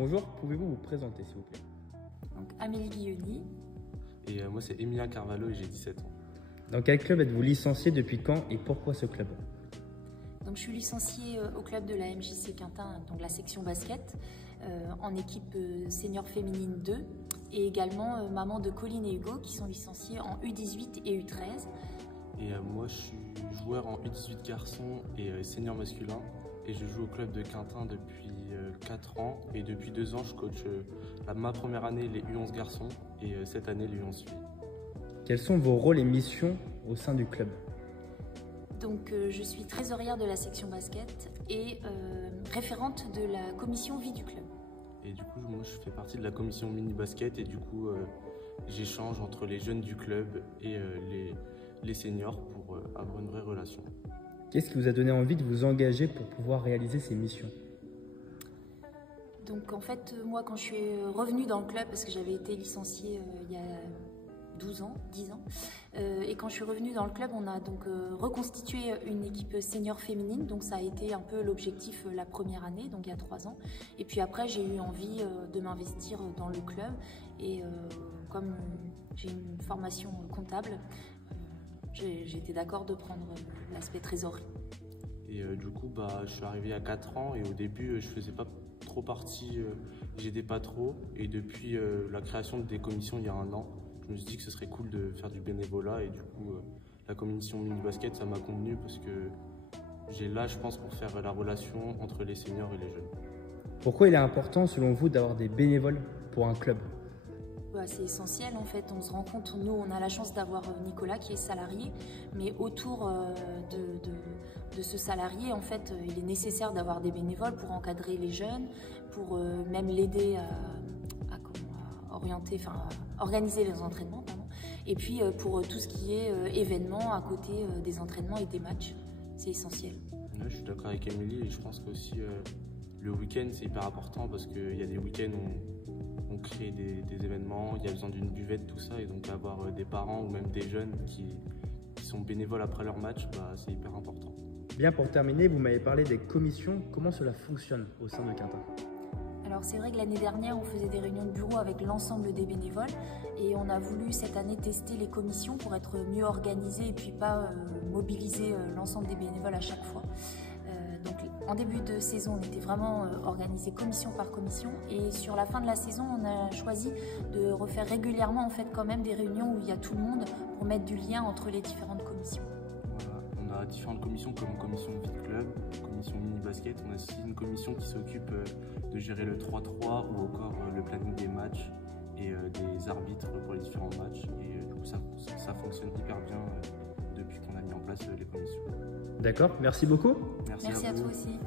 Bonjour, pouvez-vous vous présenter s'il vous plaît? Donc Amélie Guilloni. Et moi c'est Emilien Carvalho et j'ai 17 ans. Dans quel club êtes-vous licencié, depuis quand et pourquoi ce club? Donc je suis licenciée au club de la MJC Quintin, donc la section basket, en équipe senior féminine 2 et également maman de Colline et Hugo qui sont licenciés en U18 et U13. Et moi je suis joueur en U18 garçons et senior masculin et je joue au club de Quintin depuis 4 ans et depuis 2 ans je coach ma première année les U11 garçons et cette année les U11 filles. Quels sont vos rôles et missions au sein du club? Donc je suis trésorière de la section basket et référente de la commission vie du club. Et du coup moi je fais partie de la commission mini basket et du coup j'échange entre les jeunes du club et les seniors pour avoir une vraie relation. Qu'est-ce qui vous a donné envie de vous engager pour pouvoir réaliser ces missions? Donc en fait moi quand je suis revenue dans le club, parce que j'avais été licenciée il y a 10 ans, et quand je suis revenue dans le club, on a donc reconstitué une équipe senior féminine, donc ça a été un peu l'objectif la première année, donc il y a 3 ans. Et puis après, j'ai eu envie de m'investir dans le club, et comme j'ai une formation comptable, j'ai été d'accord de prendre l'aspect trésorerie. Et du coup, je suis arrivé à 4 ans et au début, je faisais pas trop partie, j'aidais pas trop. Et depuis la création des commissions il y a 1 an, je me suis dit que ce serait cool de faire du bénévolat et du coup la commission mini basket ça m'a convenu parce que j'ai l'âge je pense pour faire la relation entre les seniors et les jeunes. Pourquoi il est important selon vous d'avoir des bénévoles pour un club? C'est essentiel en fait, on se rend compte, nous on a la chance d'avoir Nicolas qui est salarié, mais autour de ce salarié en fait il est nécessaire d'avoir des bénévoles pour encadrer les jeunes, pour même l'aider à organiser les entraînements, et puis pour tout ce qui est événements à côté des entraînements et des matchs, c'est essentiel. Ouais, je suis d'accord avec Émilie et je pense qu'aussi le week-end c'est hyper important parce qu'il y a des week-ends où on crée des événements, il y a besoin d'une buvette, tout ça, et donc avoir des parents ou même des jeunes qui sont bénévoles après leur match, c'est hyper important. Bien, pour terminer, vous m'avez parlé des commissions, comment cela fonctionne au sein de Quintin? Alors c'est vrai que l'année dernière on faisait des réunions de bureau avec l'ensemble des bénévoles et on a voulu cette année tester les commissions pour être mieux organisés et puis pas mobiliser l'ensemble des bénévoles à chaque fois. Donc en début de saison on était vraiment organisé commission par commission et sur la fin de la saison on a choisi de refaire régulièrement en fait quand même des réunions où il y a tout le monde pour mettre du lien entre les différentes commissions. On a différentes commissions comme commission vie de club, commission mini basket, on a aussi une commission qui s'occupe de gérer le 3-3 ou encore le planning des matchs et des arbitres pour les différents matchs et du coup ça fonctionne hyper bien depuis qu'on a mis en place les commissions. D'accord, merci beaucoup. Merci à toi aussi.